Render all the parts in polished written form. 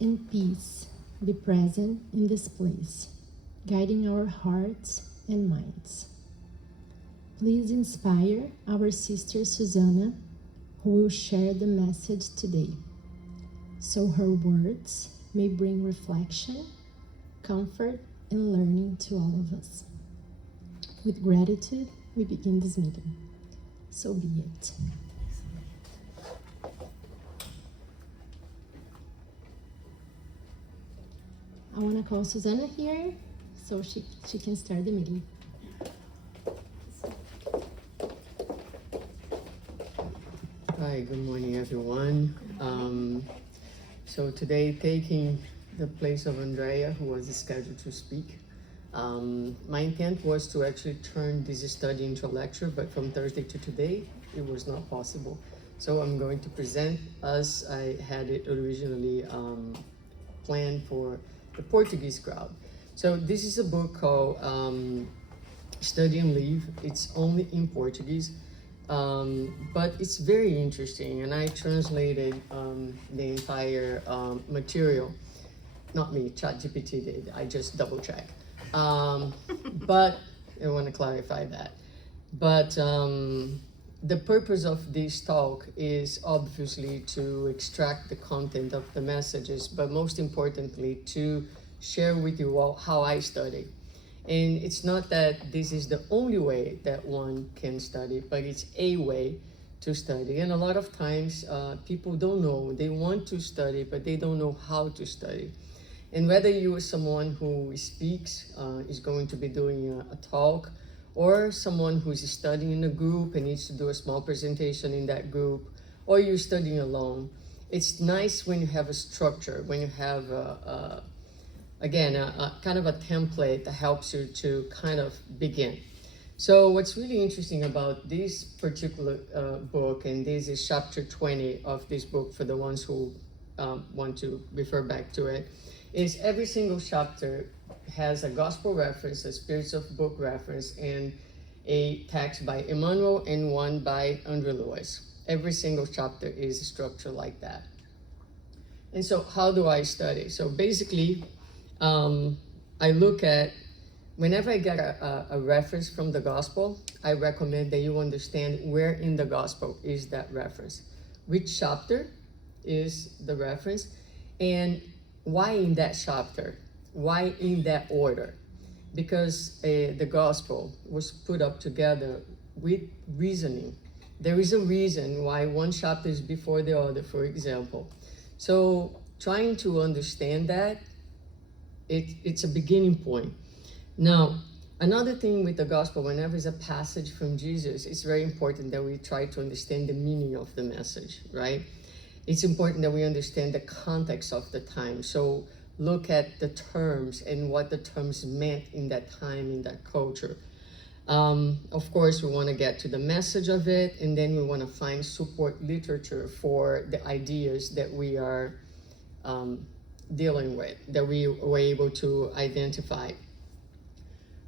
and peace be present in this place, guiding our hearts and minds. Please inspire our sister Suzana, who will share the message today, so her words may bring reflection, comfort, and learning to all of us. With gratitude, we begin this meeting. So be it. I want to call Suzana here so she can start the meeting. Hi, good morning everyone. So today, taking the place of Andrea, who was scheduled to speak. My intent was to actually turn this study into a lecture, but from Thursday to today, it was not possible. So I'm going to present as I had it originally planned for the Portuguese crowd. So this is a book called Study and Live. It's only in Portuguese, but it's very interesting, and I translated the entire material. Not me, ChatGPT did. I just double checked. But I want to clarify that. But the purpose of this talk is obviously to extract the content of the messages, but most importantly, to share with you all how I study. And it's not that this is the only way that one can study, but it's a way to study. And a lot of times people don't know. They want to study, but they don't know how to study. And whether you are someone who speaks, is going to be doing a talk, or someone who's studying in a group and needs to do a small presentation in that group, or you're studying alone, it's nice when you have a structure, when you have again, a kind of a template that helps you to kind of begin. So what's really interesting about this particular book, and this is chapter 20 of this book for the ones who want to refer back to it, is every single chapter has a gospel reference, a spirits of book reference, and a text by Emmanuel and one by Andrew Lewis. Every single chapter is structured like that. And so how do I study? So basically, I look at, whenever I get a reference from the gospel, I recommend that you understand where in the gospel is that reference, which chapter is the reference, and why in that chapter, why in that order? Because the gospel was put up together with reasoning. There is a reason why one chapter is before the other, for example. So trying to understand that, it's a beginning point. Now, another thing with the gospel, whenever there's a passage from Jesus, it's very important that we try to understand the meaning of the message, right? It's important that we understand the context of the time. So look at the terms and what the terms meant in that time, in that culture. Of course, we want to get to the message of it, and then we want to find support literature for the ideas that we are dealing with, that we were able to identify.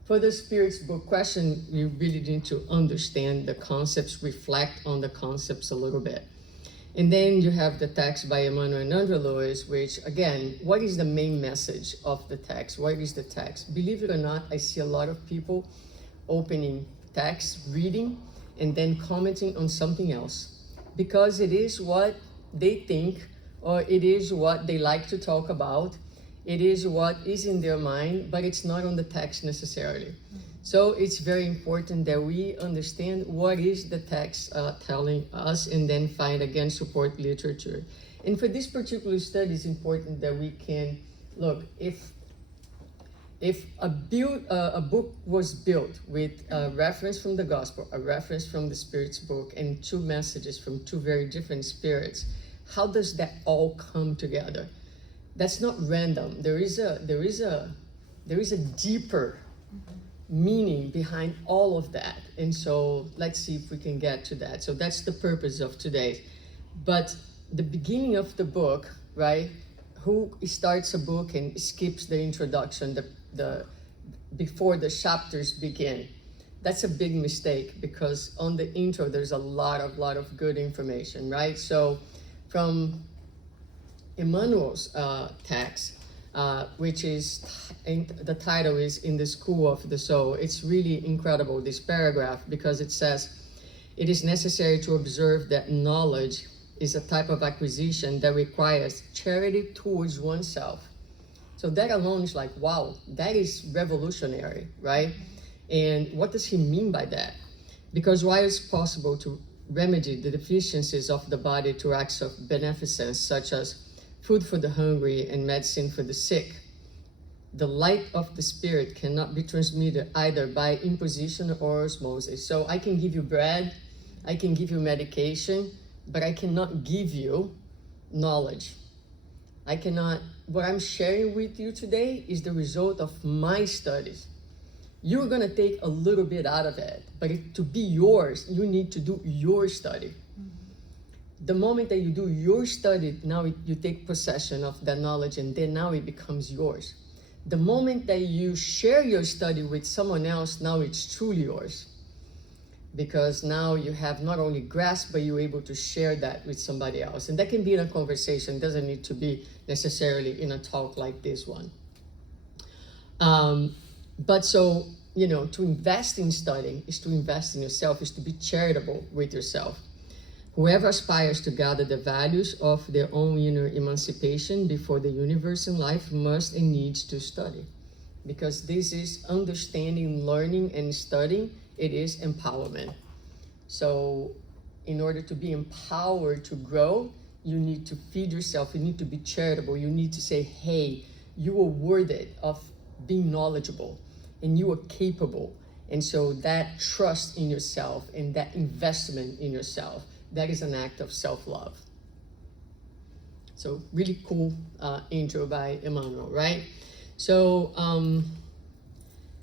For the Spirit's book question, you really need to understand the concepts, reflect on the concepts a little bit. And then you have the text by Emmanuel and Andrew Lewis, which, again, what is the main message of the text? What is the text? Believe it or not, I see a lot of people opening text, reading, and then commenting on something else, because it is what they think, or it is what they like to talk about. It is what is in their mind, but it's not on the text necessarily. So it's very important that we understand what is the text telling us, and then find, again, support literature. And for this particular study, it's important that we can look, if a book was built with a reference from the gospel, a reference from the Spirit's book, and two messages from two very different spirits, how does that all come together? That's not random. There is a deeper meaning behind all of that. And so let's see if we can get to that. So that's the purpose of today. But the beginning of the book, right? Who starts a book and skips the introduction, the before the chapters begin? That's a big mistake, because on the intro there's a lot of good information, right? So from Emmanuel's text, which is, the title is In the School of the Soul. It's really incredible, this paragraph, because it says, it is necessary to observe that knowledge is a type of acquisition that requires charity towards oneself. So that alone is like, wow, that is revolutionary, right? And what does he mean by that? Because while it's possible to remedy the deficiencies of the body through acts of beneficence, such as food for the hungry and medicine for the sick, the light of the spirit cannot be transmitted either by imposition or osmosis. So I can give you bread, I can give you medication, but I cannot give you knowledge. I cannot, what I'm sharing with you today is the result of my studies. You're gonna take a little bit out of it, but to be yours, you need to do your study. The moment that you do your study, now you take possession of that knowledge, and then now it becomes yours. The moment that you share your study with someone else, now it's truly yours. Because now you have not only grasped, but you're able to share that with somebody else. And that can be in a conversation, it doesn't need to be necessarily in a talk like this one. But so, you know, to invest in studying is to invest in yourself, is to be charitable with yourself. Whoever aspires to gather the values of their own inner emancipation before the universe in life must and needs to study. Because this is understanding, learning, and studying. It is empowerment. So in order to be empowered to grow, you need to feed yourself, you need to be charitable, you need to say, hey, you are worthy of being knowledgeable, and you are capable. And so that trust in yourself and that investment in yourself, that is an act of self-love. So really cool intro by Emmanuel, right? So, all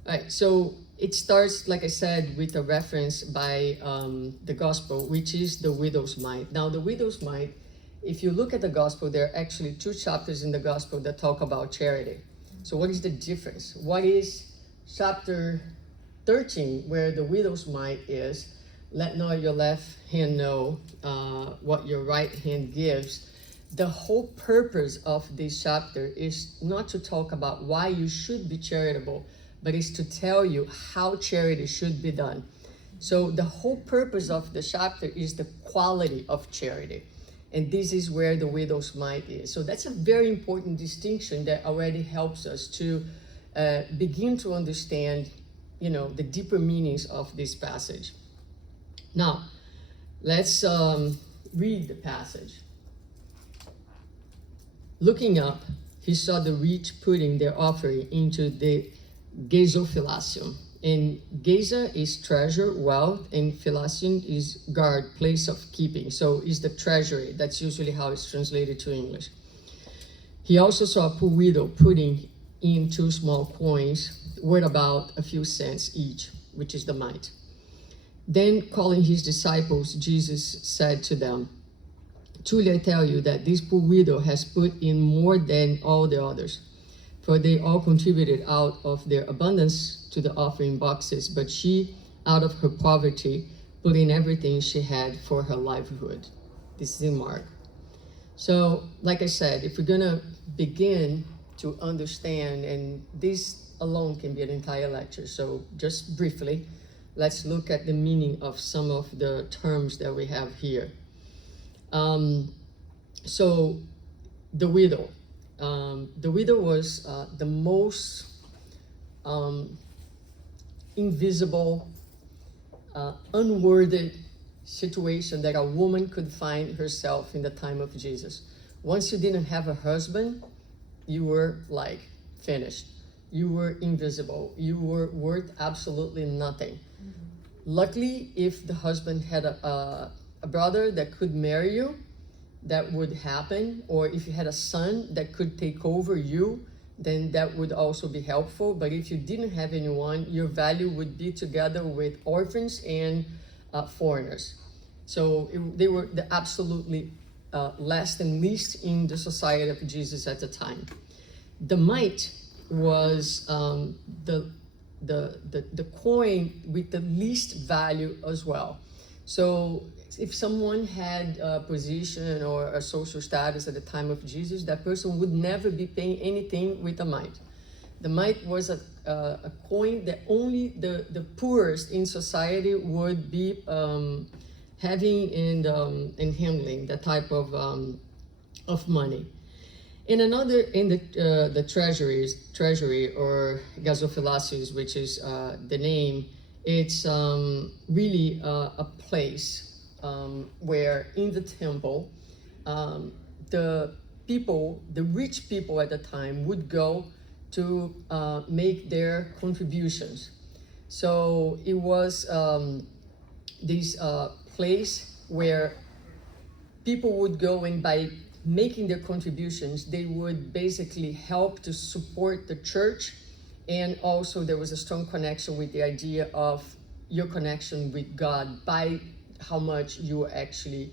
right, so it starts, like I said, with a reference by the gospel, which is the widow's mite. Now, the widow's mite, if you look at the gospel, there are actually 2 chapters in the gospel that talk about charity. So what is the difference? What is chapter 13, where the widow's mite is, let not your left hand know what your right hand gives. The whole purpose of this chapter is not to talk about why you should be charitable, but is to tell you how charity should be done. So the whole purpose of the chapter is the quality of charity. And this is where the widow's mite is. So that's a very important distinction that already helps us to begin to understand, you know, the deeper meanings of this passage. Now, let's read the passage. Looking up, he saw the rich putting their offering into the Gazophilasium. And Gaza is treasure, wealth, and Philasium is guard, place of keeping. So it's the treasury. That's usually how it's translated to English. He also saw a poor widow putting in 2 small coins worth about a few cents each, which is the mite. Then calling his disciples, Jesus said to them, truly I tell you that this poor widow has put in more than all the others, for they all contributed out of their abundance to the offering boxes, but she, out of her poverty, put in everything she had for her livelihood. This is in Mark. So, like I said, if we're gonna begin to understand, and this alone can be an entire lecture, so just briefly, let's look at the meaning of some of the terms that we have here. So, the widow. The widow was the most invisible, unworthy situation that a woman could find herself in the time of Jesus. Once you didn't have a husband, you were like finished. You were invisible. You were worth absolutely nothing. Mm-hmm. Luckily, if the husband had a brother that could marry you, that would happen. Or if you had a son that could take over you, then that would also be helpful. But if you didn't have anyone, your value would be together with orphans and foreigners. So they were the absolutely last and least in the society of Jesus at the time. The mite was the coin with the least value as well. So if someone had a position or a social status at the time of Jesus, that person would never be paying anything with a mite. The mite was a coin that only the poorest in society would be having and handling, that type of money. In another, in the treasury or gazophilasios, which is the name, it's really a place where in the temple, the people, the rich people at the time would go to make their contributions. So it was this place where people would go, and by making their contributions, they would basically help to support the church. And also there was a strong connection with the idea of your connection with God by how much you are actually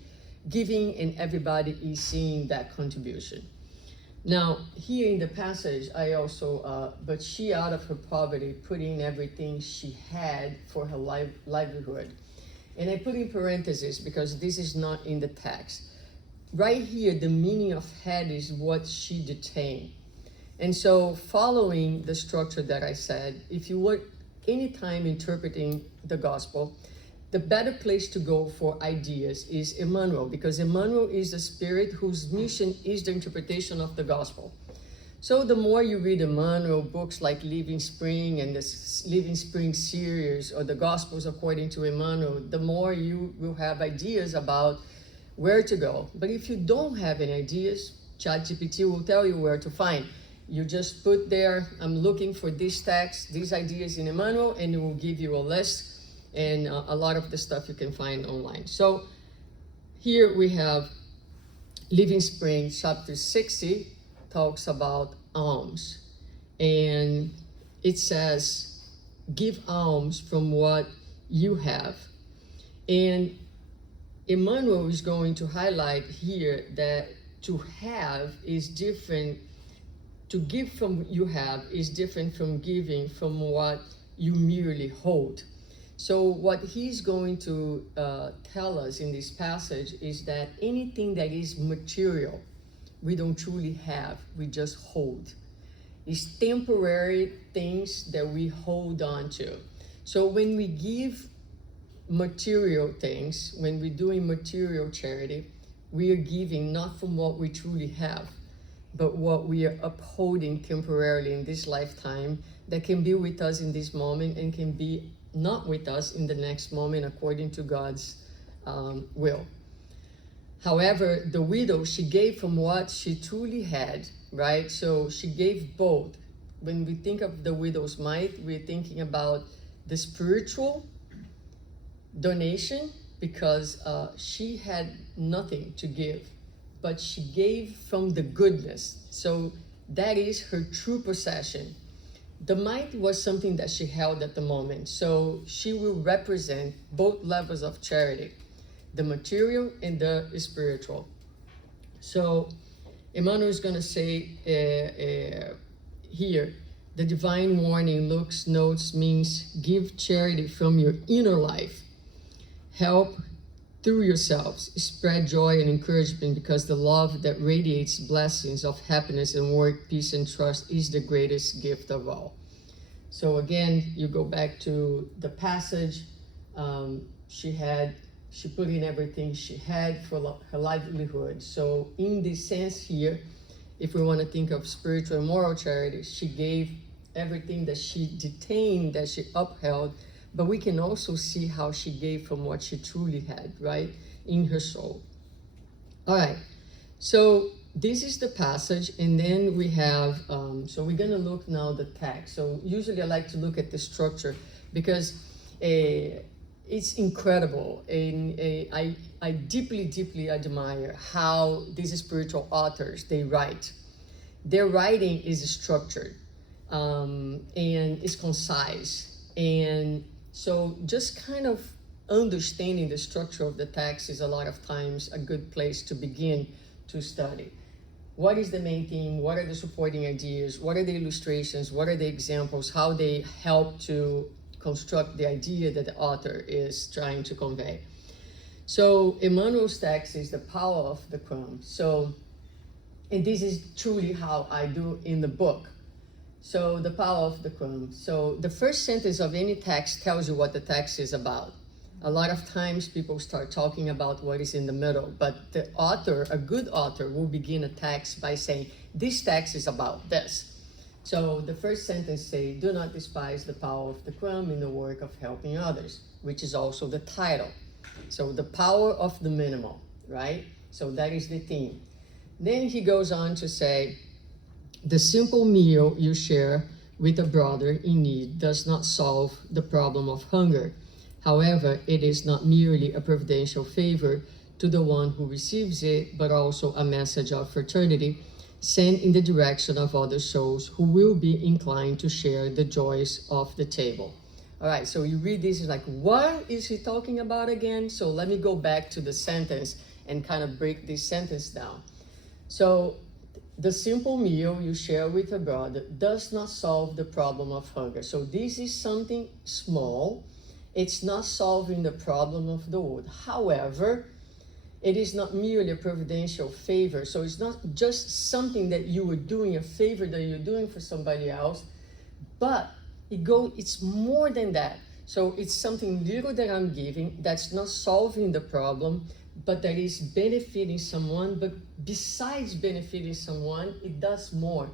giving, and everybody is seeing that contribution. Now, here in the passage, I also, but she out of her poverty put in everything she had for her livelihood. And I put in parentheses because this is not in the text. Right here, the meaning of had is what she detained. And so following the structure that I said, if you were anytime interpreting the gospel, the better place to go for ideas is Emmanuel, because Emmanuel is the spirit whose mission is the interpretation of the gospel. So the more you read Emmanuel, books like Living Spring and the Living Spring series or the Gospels according to Emmanuel, the more you will have ideas about where to go. But if you don't have any ideas, ChatGPT will tell you where to find. You just put there, I'm looking for this text, these ideas in Emmanuel, and it will give you a list and a lot of the stuff you can find online. So here we have Living Spring, chapter 60, talks about alms. And it says, give alms from what you have. And Emmanuel is going to highlight here that to have is different, to give from you have is different from giving from what you merely hold. So what he's going to tell us in this passage is that anything that is material, we don't truly have, we just hold. It's temporary things that we hold on to. So when we give material things, when we're doing material charity, we are giving not from what we truly have, but what we are upholding temporarily in this lifetime that can be with us in this moment and can be not with us in the next moment according to God's will. However, the widow, she gave from what she truly had, right? So she gave both. When we think of the widow's mite, we're thinking about the spiritual donation because she had nothing to give, but she gave from the goodness. So that is her true possession. The mite was something that she held at the moment. So she will represent both levels of charity, the material and the spiritual. So Emmanuel is going to say here, the divine warning looks, notes, means give charity from your inner life. Help through yourselves, spread joy and encouragement because the love that radiates blessings of happiness and work, peace and trust is the greatest gift of all. So again, you go back to the passage, she put in everything she had for her livelihood. So in this sense here, if we want to think of spiritual and moral charity, she gave everything that she detained, that she upheld, but we can also see how she gave from what she truly had, right, in her soul. All right, so this is the passage, and then we have, so we're gonna look now the text. So usually I like to look at the structure because it's incredible, and I deeply, deeply admire how these spiritual authors, they write. Their writing is structured, and it's concise, and so just kind of understanding the structure of the text is a lot of times a good place to begin to study. What is the main theme? What are the supporting ideas? What are the illustrations? What are the examples? How they help to construct the idea that the author is trying to convey. So Emmanuel's text is the power of the crumb. So, and this is truly how I do in the book. So the power of the crumb. So the first sentence of any text tells you what the text is about. A lot of times people start talking about what is in the middle, but the author, a good author, will begin a text by saying, this text is about this. So the first sentence says, do not despise the power of the crumb in the work of helping others, which is also the title. So the power of the minimal, right? So that is the theme. Then he goes on to say, the simple meal you share with a brother in need does not solve the problem of hunger. However, it is not merely a providential favor to the one who receives it, but also a message of fraternity sent in the direction of other souls who will be inclined to share the joys of the table. All right, so you read this, it's like, what is he talking about again? So let me go back to the sentence and kind of break this sentence down. So the simple meal you share with a brother does not solve the problem of hunger. So this is something small. It's not solving the problem of the world. However, it is not merely a providential favor. So it's not just something that you are doing, a favor that you're doing for somebody else, but it's more than that. So it's something little that I'm giving that's not solving the problem, but that is benefiting someone. But besides benefiting someone, it does more.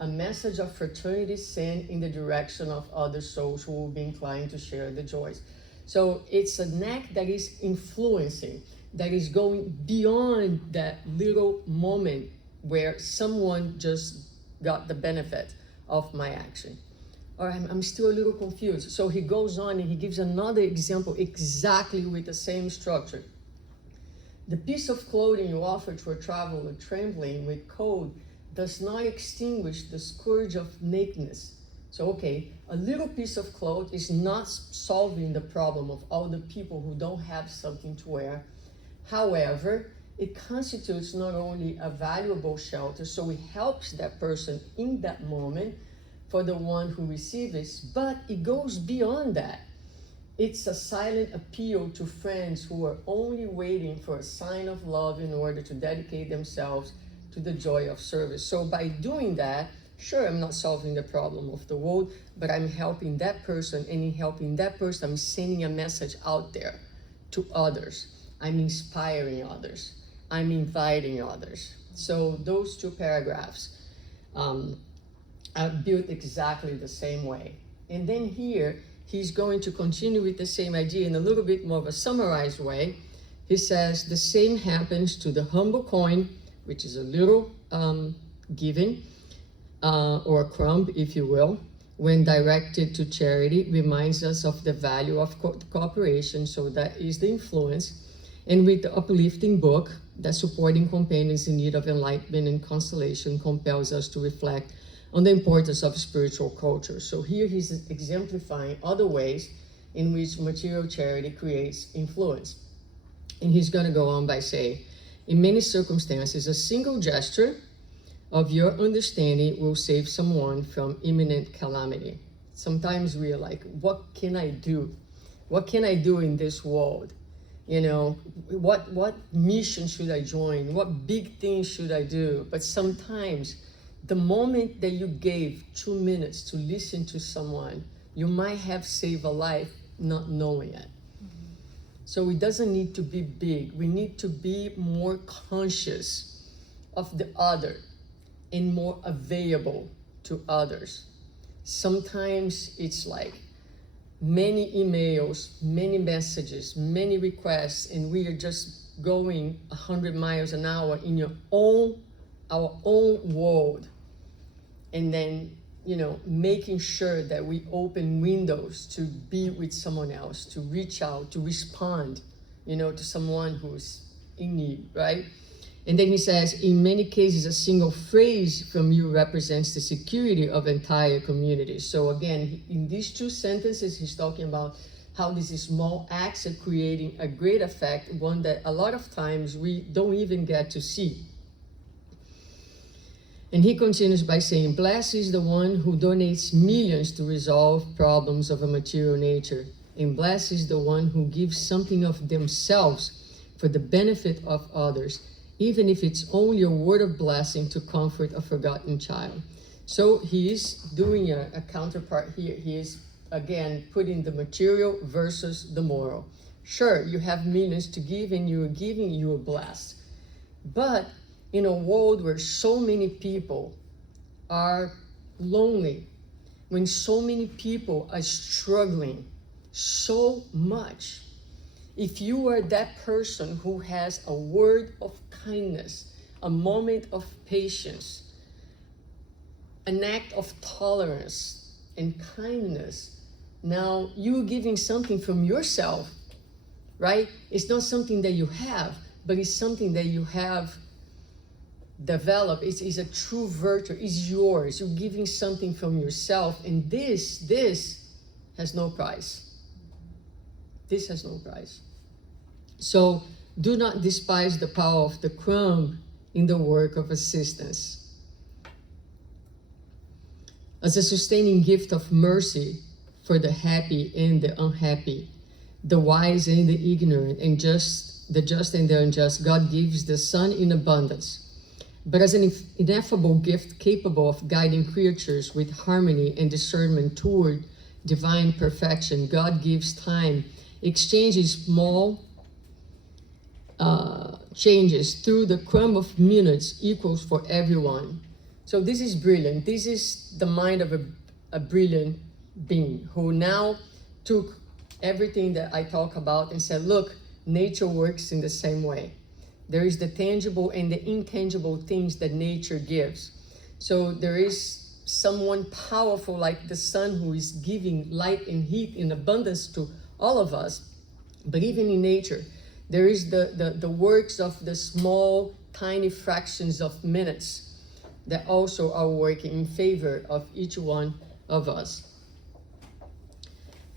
A message of fraternity sent in the direction of other souls who will be inclined to share the joys. So it's an act that is influencing, that is going beyond that little moment where someone just got the benefit of my action. Or I'm still a little confused. So he goes on and he gives another example exactly with the same structure. The piece of clothing you offer to a traveler trembling with cold does not extinguish the scourge of nakedness. So, okay, a little piece of cloth is not solving the problem of all the people who don't have something to wear. However, it constitutes not only a valuable shelter, so it helps that person in that moment for the one who receives it, but it goes beyond that. It's a silent appeal to friends who are only waiting for a sign of love in order to dedicate themselves to the joy of service. So by doing that, sure, I'm not solving the problem of the world, but I'm helping that person, and in helping that person, I'm sending a message out there to others. I'm inspiring others. I'm inviting others. So those two paragraphs are built exactly the same way. And then here, he's going to continue with the same idea in a little bit more of a summarized way. He says, the same happens to the humble coin, which is a little giving, or a crumb, if you will, when directed to charity, reminds us of the value of cooperation, so that is the influence. And with the uplifting book, that supporting companions in need of enlightenment and consolation compels us to reflect on the importance of spiritual culture. So here he's exemplifying other ways in which material charity creates influence. And he's going to go on by saying, in many circumstances, a single gesture of your understanding will save someone from imminent calamity. Sometimes we are like, what can I do? What can I do in this world? You know, what mission should I join? What big things should I do? But sometimes the moment that you gave 2 minutes to listen to someone, you might have saved a life not knowing it. So it doesn't need to be big. We need to be more conscious of the other and more available to others. Sometimes it's like many emails, many messages, many requests, and we are just going 100 miles an hour in our own world. And then, you know, making sure that we open windows to be with someone else, to reach out, to respond, you know, to someone who's in need, right? And then he says, in many cases, a single phrase from you represents the security of entire communities. So again, in these two sentences, he's talking about how these small acts are creating a great effect, one that a lot of times we don't even get to see. And he continues by saying, blessed is the one who donates millions to resolve problems of a material nature. and blessed is the one who gives something of themselves for the benefit of others, even if it's only a word of blessing to comfort a forgotten child. So he is doing a counterpart here. He is, again, putting the material versus the moral. Sure, you have millions to give, and you are giving, you are blessed. But in a world where so many people are lonely, when so many people are struggling so much, if you are that person who has a word of kindness, a moment of patience, an act of tolerance and kindness, now you're giving something from yourself, right? It's not something that you have, but it's something that you have developed. It's a true virtue. It's yours. You're giving something from yourself, and this has no price. This has no price. So do not despise the power of the crumb in the work of assistance. As a sustaining gift of mercy for the happy and the unhappy, the wise and the ignorant, and the just and the unjust, God gives the sun in abundance. But as an ineffable gift capable of guiding creatures with harmony and discernment toward divine perfection, God gives time, exchanges small changes through the crumb of minutes equals for everyone. So this is brilliant. This is the mind of a brilliant being who now took everything that I talk about and said, look, nature works in the same way. There is the tangible and the intangible things that nature gives. So there is someone powerful like the sun who is giving light and heat in abundance to all of us. But even in nature, there is the works of the small, tiny fractions of minutes that also are working in favor of each one of us.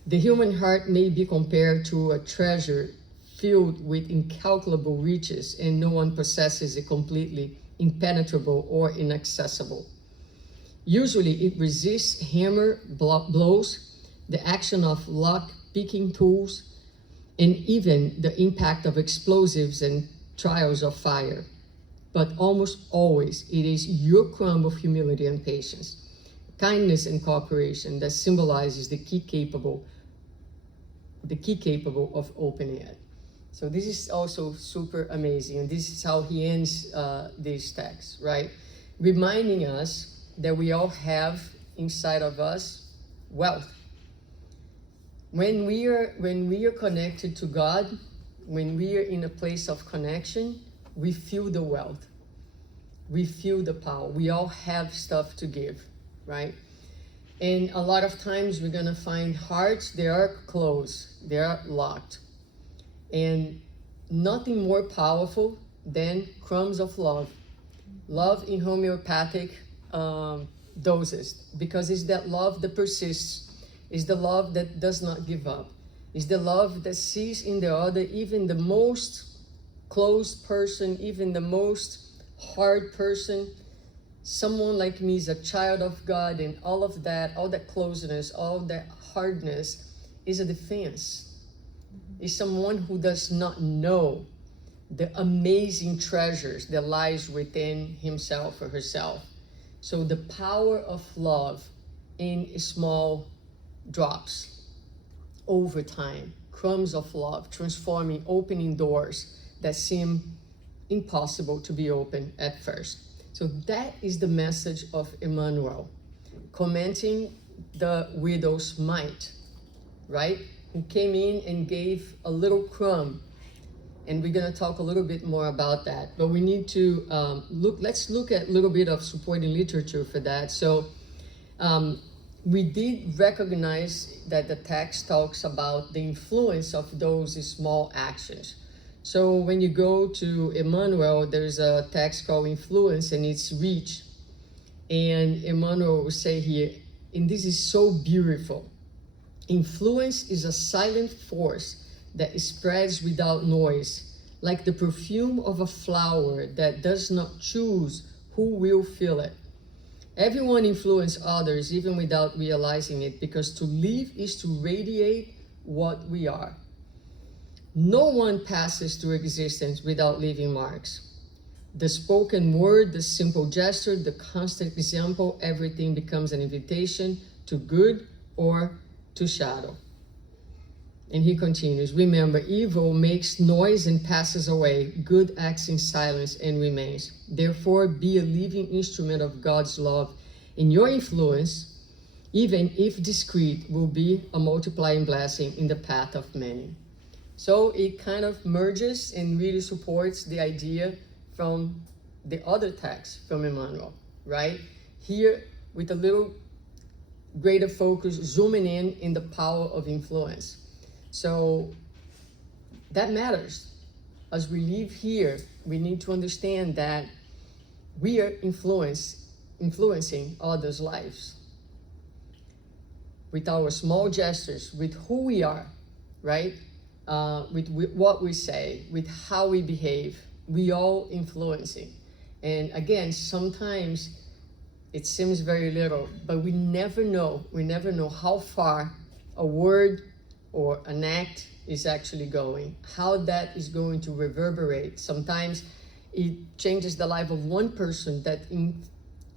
The human heart may be compared to a treasure filled with incalculable riches, and no one possesses it completely impenetrable or inaccessible. Usually it resists hammer blows, the action of lock-picking tools, and even the impact of explosives and trials of fire. But almost always it is your crumb of humility and patience, kindness and cooperation that symbolizes the key capable of opening it. So this is also super amazing, and this is how he ends this text, right? Reminding us that we all have inside of us wealth. When we are connected to God, when we are in a place of connection, we feel the wealth. We feel the power. We all have stuff to give, right? And a lot of times we're gonna find hearts, they are closed, they are locked. And nothing more powerful than crumbs of love. Love in homeopathic doses, because it's that love that persists. It's the love that does not give up. It's the love that sees in the other even the most closed person, even the most hard person. Someone like me is a child of God, and all of that, all that closeness, all that hardness is a defense. Is someone who does not know the amazing treasures that lies within himself or herself. So the power of love in small drops over time, crumbs of love, transforming, opening doors that seem impossible to be opened at first. So that is the message of Emmanuel, commenting the widow's mite, right? Who came in and gave a little crumb. And we're going to talk a little bit more about that. But we need to let's look at a little bit of supporting literature for that. So we did recognize that the text talks about the influence of those small actions. So when you go to Emmanuel, there's a text called Influence, and it's reach. And Emmanuel will say here, and this is so beautiful, influence is a silent force that spreads without noise, like the perfume of a flower that does not choose who will feel it. Everyone influences others even without realizing it, because to live is to radiate what we are. No one passes through existence without leaving marks. The spoken word, the simple gesture, the constant example, everything becomes an invitation to good or to shadow. And he continues, remember, evil makes noise and passes away. Good acts in silence and remains. Therefore, be a living instrument of God's love. And your influence, even if discreet, will be a multiplying blessing in the path of many. So it kind of merges and really supports the idea from the other text from Emmanuel, right? Here, with a little greater focus, zooming in the power of influence. So that matters. As we live here, we need to understand that we are influencing others' lives with our small gestures, with who we are, right? With what we say, with how we behave. We all influencing. And again, sometimes it seems very little, but we never know how far a word or an act is actually going, how that is going to reverberate. Sometimes it changes the life of one person that in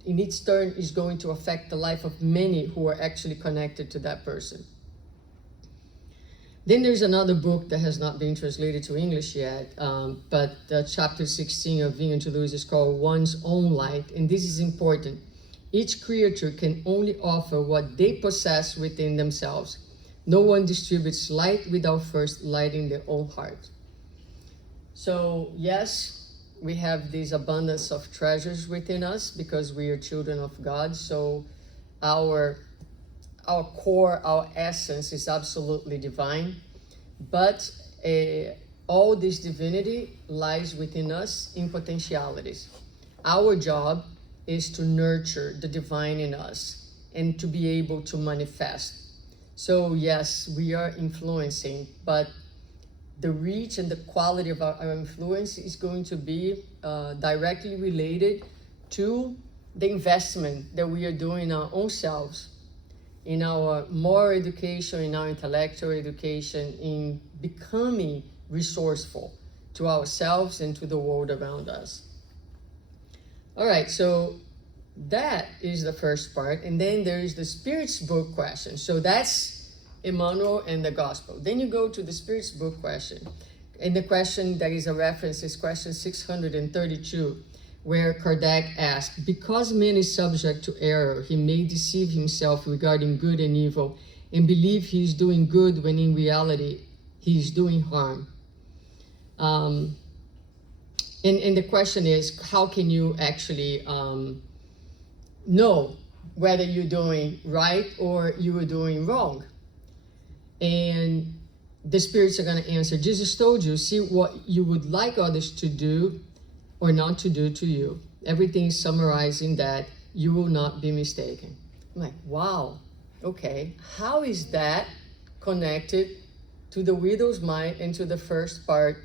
its turn is going to affect the life of many who are actually connected to that person. Then there's another book that has not been translated to English yet, but chapter 16 of Vingan to Luz is called One's Own Light, and this is important. Each creature can only offer what they possess within themselves. No one distributes light without first lighting their own heart. So yes, we have this abundance of treasures within us because we are children of God. So our core, our essence is absolutely divine, but all this divinity lies within us in potentialities. Our job is to nurture the divine in us and to be able to manifest. So yes, we are influencing, but the reach and the quality of our influence is going to be directly related to the investment that we are doing in our own selves, in our moral education, in our intellectual education, in becoming resourceful to ourselves and to the world around us. All right, so that is the first part. And then there is the Spirit's Book question. So that's Emmanuel and the Gospel. Then you go to the Spirit's Book question. And the question that is a reference is question 632. Where Kardec asked, because man is subject to error, he may deceive himself regarding good and evil and believe he is doing good when in reality he is doing harm. And the question is, how can you actually know whether you're doing right or you are doing wrong? And the spirits are going to answer, Jesus told you, see what you would like others to do or not to do to you. Everything is summarized in that you will not be mistaken. I'm like, wow, okay. How is that connected to the widow's mite and to the first part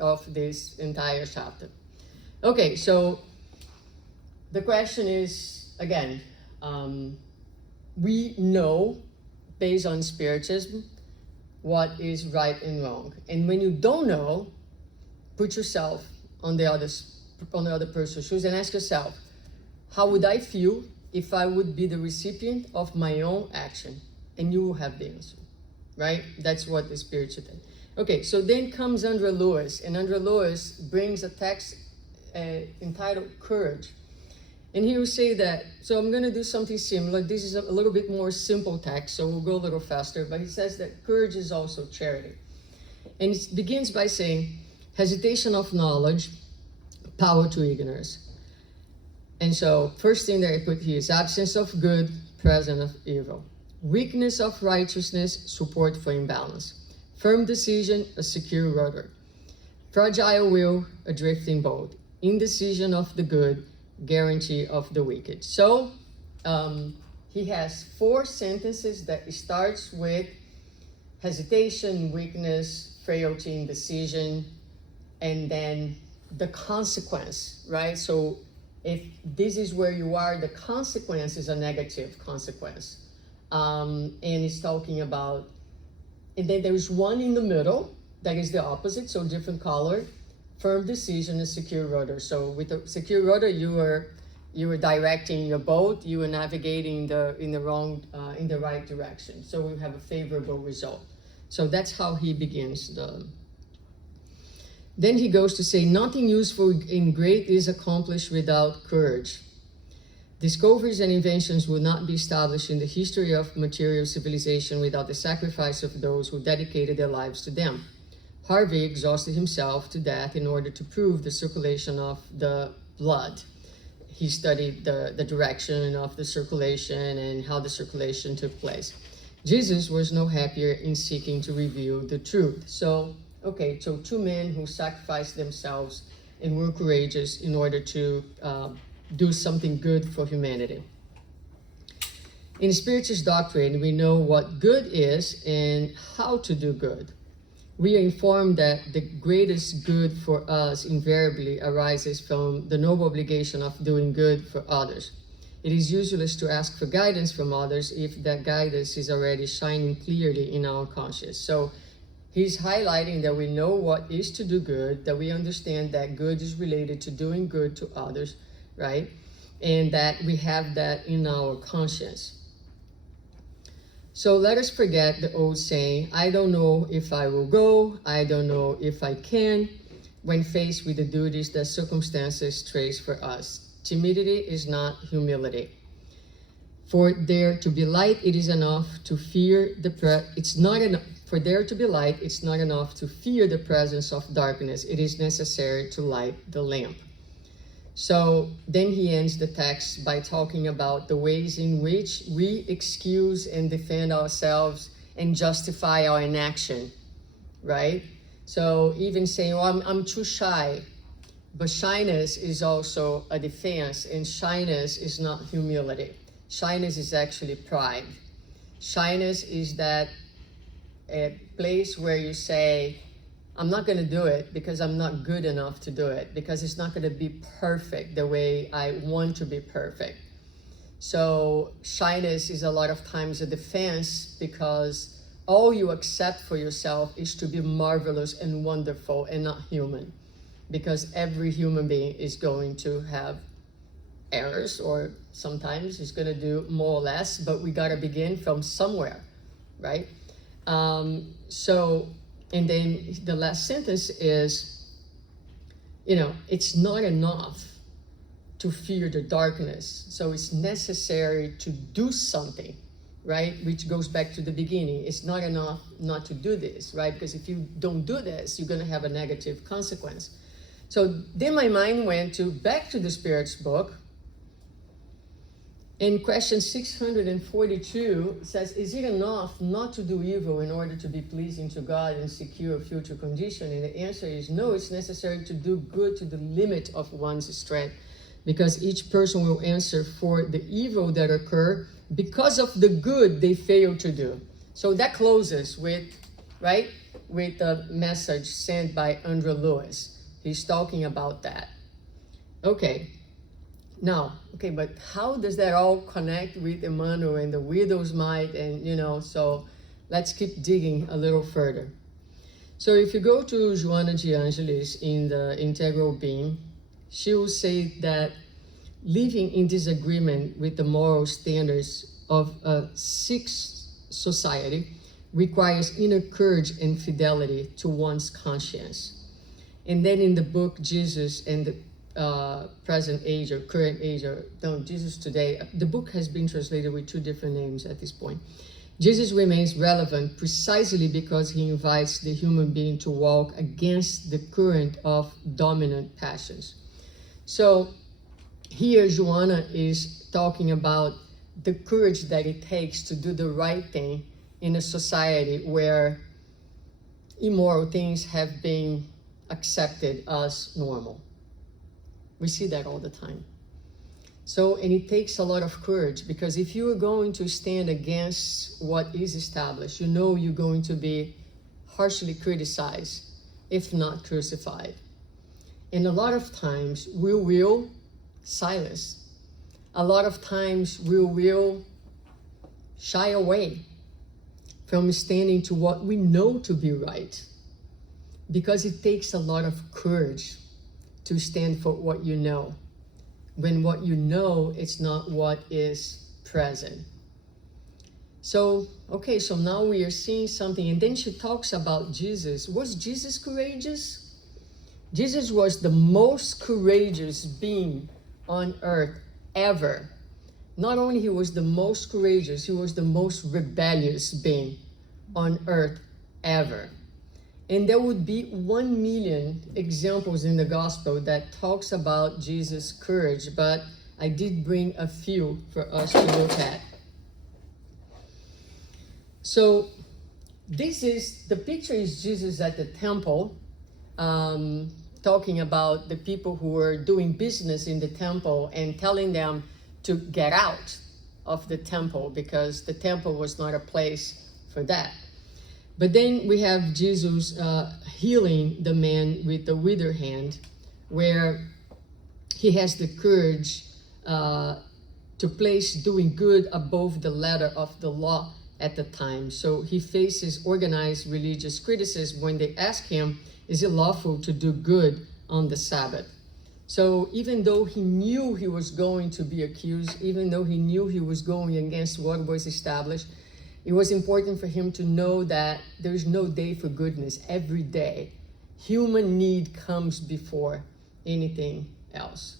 of this entire chapter? Okay, so the question is, again, we know based on spiritism what is right and wrong. And when you don't know, put yourself on the other person's shoes and ask yourself, how would I feel if I would be the recipient of my own action? And you will have the answer, right? That's what the Spirit should do. Okay, so then comes Andrew Lewis, and Andrew Lewis brings a text entitled Courage. And he will say that, so I'm going to do something similar. This is a little bit more simple text, so we'll go a little faster, but he says that courage is also charity. And it begins by saying, hesitation of knowledge, power to ignorance. And so, first thing that I put here is absence of good, presence of evil. Weakness of righteousness, support for imbalance. Firm decision, a secure rudder. Fragile will, a drifting boat. Indecision of the good, guarantee of the wicked. So, he has 4 sentences that starts with hesitation, weakness, frailty, indecision, and then the consequence, right? So if this is where you are, the consequence is a negative consequence. And it's talking about And then there is one in the middle that is the opposite, so different color, firm decision and secure rudder. So with a secure rudder, you were directing your boat, you were navigating in the right direction. So we have a favorable result. So that's how he begins Then he goes to say, nothing useful and great is accomplished without courage. Discoveries and inventions would not be established in the history of material civilization without the sacrifice of those who dedicated their lives to them. Harvey exhausted himself to death in order to prove the circulation of the blood. He studied the direction of the circulation and how the circulation took place. Jesus was no happier in seeking to reveal the truth. So two men who sacrificed themselves and were courageous in order to do something good for humanity. In Spiritist doctrine, we know what good is and how to do good. We are informed that the greatest good for us invariably arises from the noble obligation of doing good for others. It is useless to ask for guidance from others if that guidance is already shining clearly in our conscience. So he's highlighting that we know what is to do good, that we understand that good is related to doing good to others, right? And that we have that in our conscience. So let us forget the old saying, I don't know if I will go, I don't know if I can, when faced with the duties that circumstances trace for us. Timidity is not humility. For there to be light, it is enough to fear For there to be light, it's not enough to fear the presence of darkness. It is necessary to light the lamp. So then he ends the text by talking about the ways in which we excuse and defend ourselves and justify our inaction, right? So even saying, oh, I'm too shy. But shyness is also a defense, and shyness is not humility. Shyness is actually pride. Shyness is that a place where you say, I'm not going to do it because I'm not good enough to do it, because it's not going to be perfect the way I want to be perfect. So shyness is a lot of times a defense, because all you accept for yourself is to be marvelous and wonderful and not human, because every human being is going to have errors, or sometimes it's going to do more or less, but we got to begin from somewhere, right? And then the last sentence is, it's not enough to fear the darkness. So it's necessary to do something, right? Which goes back to the beginning. It's not enough not to do this, right? Because if you don't do this, you're going to have a negative consequence. So then my mind went back to the Spirit's book. And question 642 says, is it enough not to do evil in order to be pleasing to God and secure a future condition? And the answer is no, it's necessary to do good to the limit of one's strength, because each person will answer for the evil that occur because of the good they fail to do. So that closes with the message sent by Andrew Lewis. He's talking about that. But how does that all connect with Emmanuel and the widow's mite? And, so let's keep digging a little further. So if you go to Joanna de Angelis in the Integral Being, she will say that living in disagreement with the moral standards of a sick society requires inner courage and fidelity to one's conscience. And then in the book, Jesus and the present age or current age, or no, Jesus today, the book has been translated with two different names at this point. Jesus remains relevant precisely because he invites the human being to walk against the current of dominant passions. So here Joanna is talking about the courage that it takes to do the right thing in a society where immoral things have been accepted as normal. We see that all the time. So, and it takes a lot of courage, because if you are going to stand against what is established, you're going to be harshly criticized, if not crucified. And a lot of times we will silence. A lot of times we will shy away from standing to what we know to be right. Because it takes a lot of courage to stand for what you know, when what you know is not what is present. So, okay, so now we are seeing something, and then she talks about Jesus. Was Jesus courageous? Jesus was the most courageous being on earth ever. Not only he was the most courageous, he was the most rebellious being on earth ever. And there would be 1 million examples in the gospel that talks about Jesus' courage, but I did bring a few for us to look at. So the picture is Jesus at the temple, talking about the people who were doing business in the temple and telling them to get out of the temple because the temple was not a place for that. But then we have Jesus healing the man with the withered hand, where he has the courage to place doing good above the letter of the law at the time. So he faces organized religious criticism when they ask him, is it lawful to do good on the Sabbath? So even though he knew he was going to be accused, even though he knew he was going against what was established, it was important for him to know that there's no day for goodness. Every day, human need comes before anything else.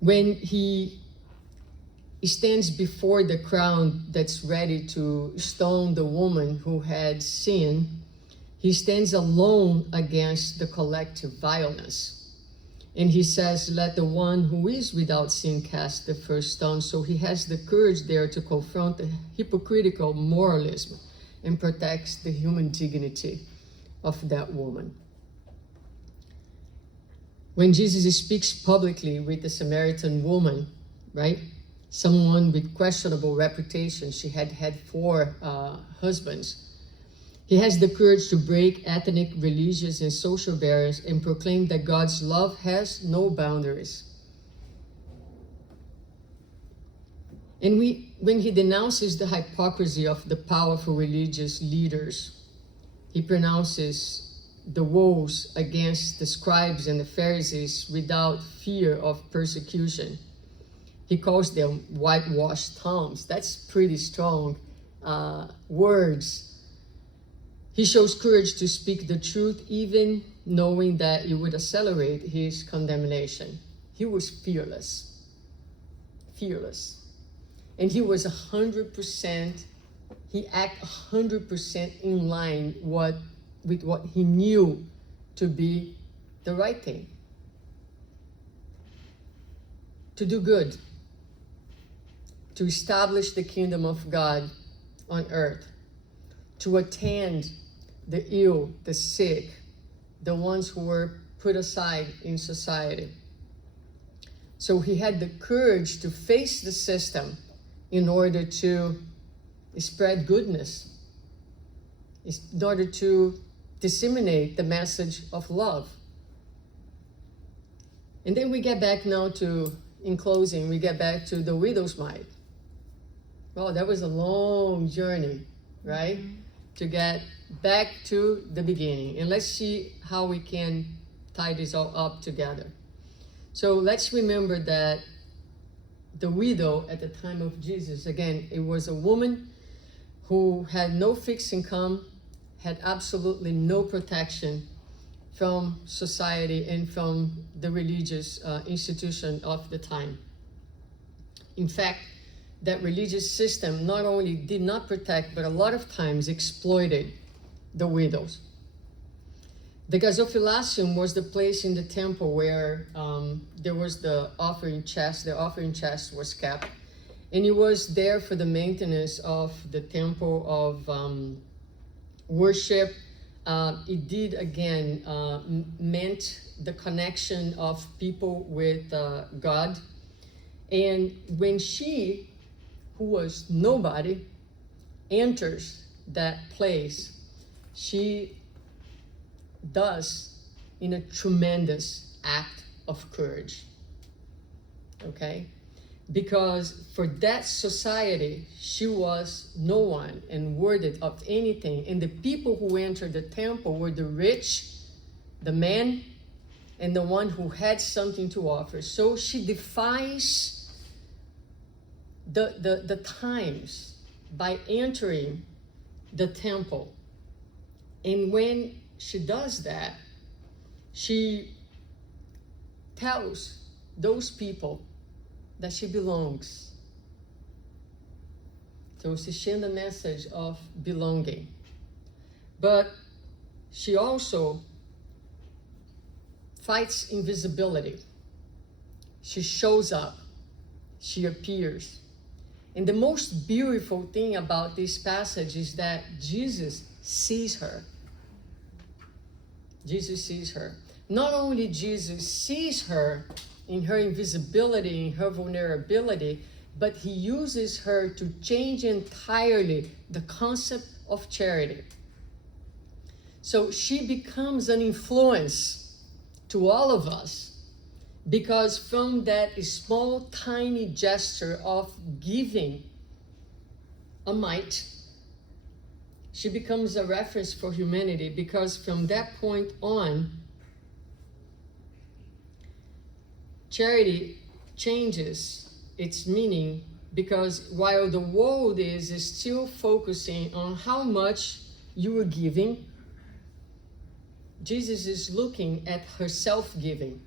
When he stands before the crowd that's ready to stone the woman who had sinned, he stands alone against the collective violence. And he says, let the one who is without sin cast the first stone. So he has the courage there to confront the hypocritical moralism and protects the human dignity of that woman. When Jesus speaks publicly with the Samaritan woman, right? Someone with questionable reputation, she had had 4 husbands. He has the courage to break ethnic, religious, and social barriers and proclaim that God's love has no boundaries. And when he denounces the hypocrisy of the powerful religious leaders, he pronounces the woes against the scribes and the Pharisees without fear of persecution. He calls them whitewashed tombs. That's pretty strong words. He shows courage to speak the truth, even knowing that it would accelerate his condemnation. He was fearless. Fearless. And he was 100%, he acted 100% in line with what he knew to be the right thing. To do good. To establish the kingdom of God on earth. To attend the ill, the sick, the ones who were put aside in society. So he had the courage to face the system in order to spread goodness, in order to disseminate the message of love. And then we get back now to, in closing, we get back to the widow's mite. Well, that was a long journey, right? To get back to the beginning. And let's see how we can tie this all up together. So let's remember that the widow at the time of Jesus, again, it was a woman who had no fixed income, had absolutely no protection from society and from the religious institution of the time. In fact, that religious system not only did not protect, but a lot of times exploited the widows. The gazophilasium was the place in the temple where there was the offering chest. The offering chest was kept. And it was there for the maintenance of the temple of worship. It did, again, meant the connection of people with God. And when she, who was nobody, enters that place, she does in a tremendous act of courage. Okay? because for that society, she was no one and worthy of anything. And the people who entered the temple were the rich, the men, and the one who had something to offer. So she defies the times by entering the temple. And when she does that, she tells those people that she belongs. So she sends a message of belonging. But she also fights invisibility. She shows up. She appears. And the most beautiful thing about this passage is that Jesus sees her. Jesus sees her. Not only Jesus sees her in her invisibility, in her vulnerability, but he uses her to change entirely the concept of charity. So she becomes an influence to all of us, because from that small, tiny gesture of giving a mite, she becomes a reference for humanity, because from that point on, charity changes its meaning, because while the world is still focusing on how much you are giving, Jesus is looking at her self-giving.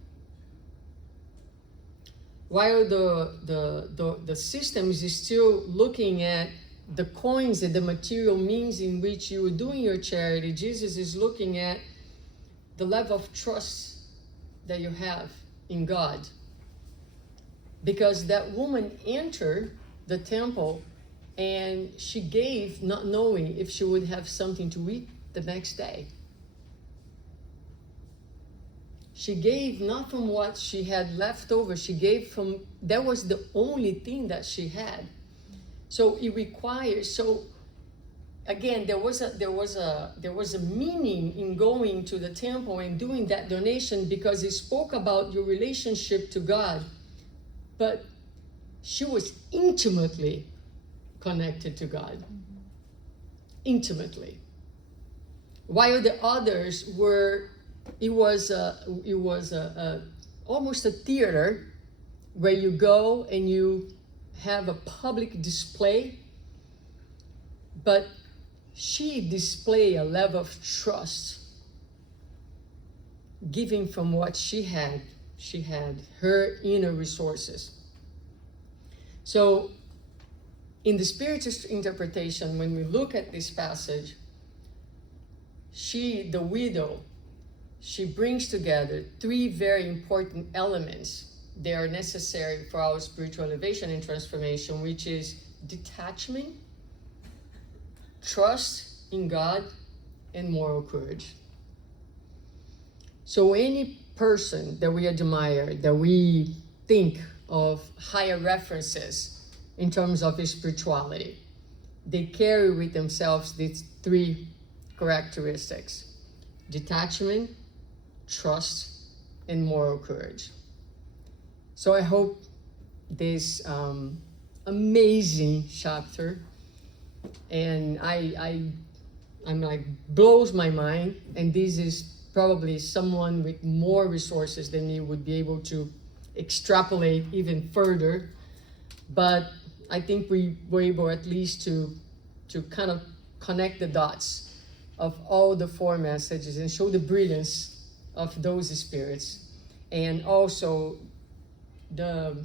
While the system is still looking at the coins and the material means in which you are doing your charity, Jesus is looking at the level of trust that you have in God. Because that woman entered the temple and she gave not knowing if she would have something to eat the next day. She gave not from what she had left over, she gave from, that was the only thing that she had. So it requires, so again, there was a meaning in going to the temple and doing that donation, because it spoke about your relationship to God. But she was intimately connected to God. Intimately. While the others were, it was almost a theater where you go and you have a public display. But she displayed a level of trust, giving from what she had. She had her inner resources. So in the Spiritist interpretation, when we look at this passage, she, the widow, she brings together three very important elements. They are necessary for our spiritual elevation and transformation, which is detachment, trust in God, and moral courage. So any person that we admire, that we think of higher references in terms of spirituality, they carry with themselves these three characteristics: detachment, trust, and moral courage. So I hope this amazing chapter, and I'm like, blows my mind, and this is probably someone with more resources than me would be able to extrapolate even further. But I think we were able at least to kind of connect the dots of all the four messages and show the brilliance of those spirits, and also the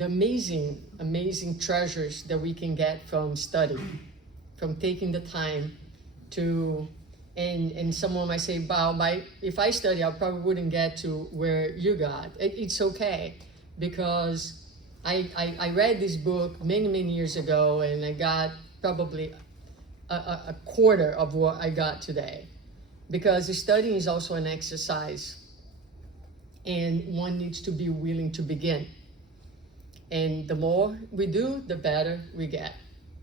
amazing treasures that we can get from studying, from taking the time to, and someone might say, wow, if I study, I probably wouldn't get to where you got. It's okay, because I read this book many years ago, and I got probably a quarter of what I got today, because studying is also an exercise, and one needs to be willing to begin. And the more we do, the better we get.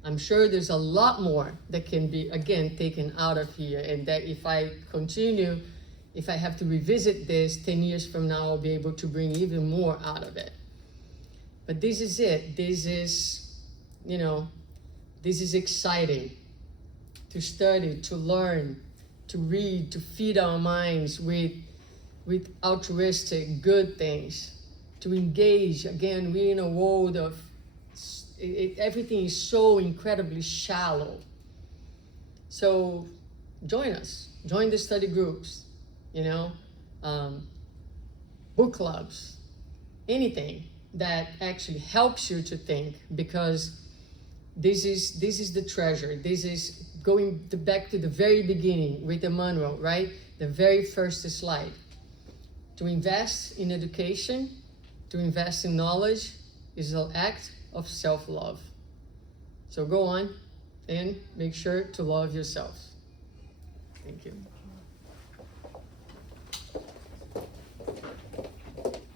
I'm sure there's a lot more that can be, again, taken out of here, and that if I continue, if I have to revisit this 10 years from now, I'll be able to bring even more out of it. But this is it. This is, you know, this is exciting to study, to learn, to read, to feed our minds with altruistic, good things, to engage. Again, we're in a world of, everything is so incredibly shallow. So join us, join the study groups, you know, book clubs, anything that actually helps you to think, because this is the treasure. This is going back to the very beginning with Emmanuel, right? The very first slide. To invest in education, to invest in knowledge is an act of self-love. So go on and make sure to love yourself. Thank you.